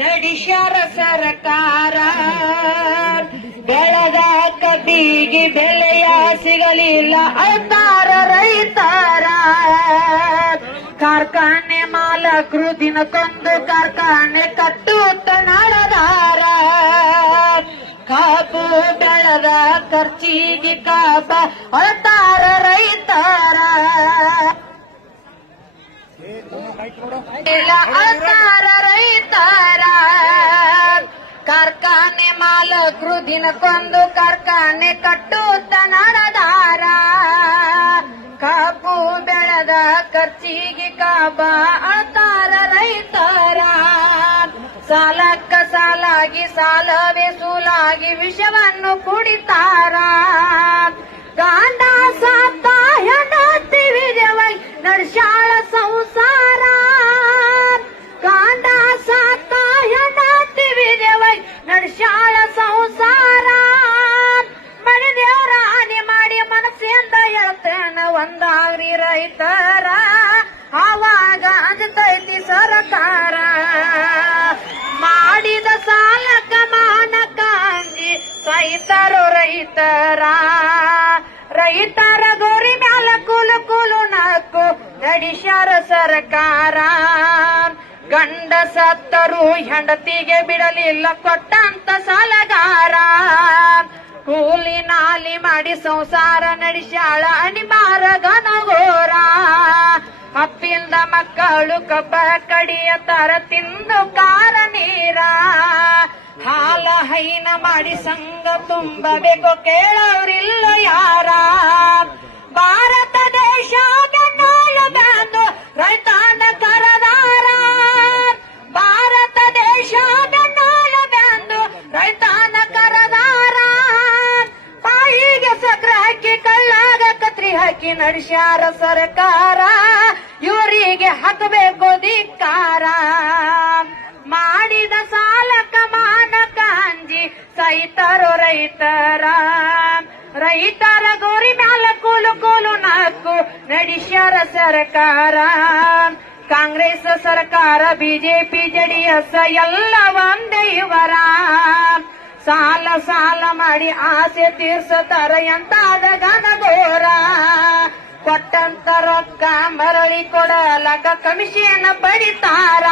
ನಡೆಸ್ಯಾರ ಸರ್ಕಾರ. ಬೆಳೆದ ಕಬ್ಬಿಗೆ ಬೆಲೆಯ ಸಿಗಲಿಲ್ಲ ಅಳ್ತಾರ ರೈತಾರ. ಕಾರ್ಖಾನೆ ಮಾಲಕರು ದಿನಕ್ಕೊಂದು ಕಾರ್ಖಾನೆ ಕಟ್ಟುತ್ತ ನಳದಾರ ಕಾಪು ಬೆಳೆದ ಖರ್ಚಿಗೆ ಕಾಪ ಅಳ್ತಾರ ರೈತಾರ. ಅಳ್ತಾರ ಮಾಲಕರು ದಿನಕ್ಕೊಂದು ಕಾರ್ಖಾನೆ ಕಟ್ಟುತ್ತ ನಡದಾರ. ಕಾಪು ಬೆಳೆದ ಖರ್ಚಿಗೆ ಕಾಬ ಅಳ್ತಾರ ರೈತರ. ಸಾಲಕ್ಕ ಸಾಲಾಗಿ, ಸಾಲವೇ ಸೂಲಾಗಿ ವಿಷವನ್ನು ಕುಡಿತಾರ. ಕಾಂಡ ಸಾತ ಹೆಂಡತಿ ವಿಜಯವಾಗಿ ನಡ್ಶಾಳ ಸಂಸಾರ. ಒಂದಾಗ್ರಿ ರೈತರ, ಆವಾಗ ಅಂಜತೈತಿ ಸರಕಾರ. ಮಾಡಿದ ಸಾಲಕ ಮಾನ ಕಾಂಜಿ ಸೈತರು ರೈತರ. ರೈತರ ಗೋರಿ ಮ್ಯಾಲ ಕುಲು ಕುಲು ನಾಕು ನಡೆಸ್ಯಾರ ಸರ್ಕಾರ. ಗಂಡ ಸತ್ತರು ಹೆಂಡತಿಗೆ ಬಿಡಲಿಲ್ಲ ಕೊಟ್ಟಂತ ಸಾಲಗಾರ. ಕೂಲಿ ನಾಲಿ ಮಾಡಿ ಸಂಸಾರ ನಡೆಸ್ಯಾಳ ಅನಿಮಾರ ಘನಘೋರ. ಅಪ್ಪಿಲ್ದ ಮಕ್ಕಳು ಕಬ್ಬ ಕಡಿಯ ತರ ತಿಂದು ಕಾರ ನೀರ. ಹಾಲ ಹೈನ ಮಾಡಿ ಸಂಘ ತುಂಬಬೇಕು ಕೇಳೋರಿಲ್ಲ ಯಾರ. ಭಾರತ ದೇಶ ನಡೆಸ್ಯಾರ ಸರ್ಕಾರ, ಇವರಿಗೆ ಹಾಕಬೇಕು ಧಿಕ್ಕಾರ. ಮಾಡಿದ ಸಾಲಕ ಮಾನ ಕಾಂಜಿ ಸೈತರು ರೈತರ. ರೈತರ ಗೋರಿ ಮ್ಯಾಲ ಕೂಲು ಕೂಲು ನಾಲ್ಕು ನಡೆಸ್ಯಾರ ಸರ್ಕಾರ. ಕಾಂಗ್ರೆಸ್ ಸರ್ಕಾರ, ಬಿಜೆಪಿ, ಜೆಡಿಎಸ್ ಎಲ್ಲ ಒಂದೇ ಇವರ. ಸಾಲ ಸಾಲ ಮಾಡಿ ಆಸೆ ತೀರ್ಸತಾರ ಎಂತಾದ ಗನಗೋರ ಕೊಟ್ಟಂತ ರೊಕ್ಕ ಮರಳಿ ಕೊಡಲಕ ಕಮಿಷನ್ ಪಡಿತಾರ.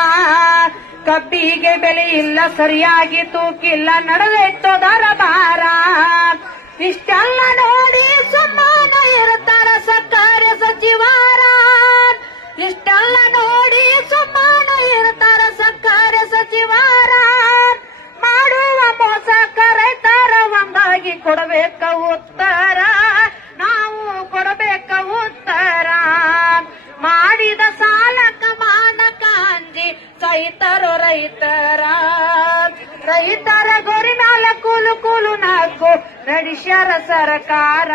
ಕಬ್ಬಿಗೆ ಬೆಲೆ ಇಲ್ಲ ಸರಿಯಾಗಿ ತೂಕಿಲ್ಲ ನಡೆದೈತೋ ದರಬಾರ ರೈತರ ಗೋರಿ ಮ್ಯಾಲ ಕೂಲು ಕೂಲು ನಾಲ್ಕು ನಡೆಸ್ಯಾರ ಸರ್ಕಾರ.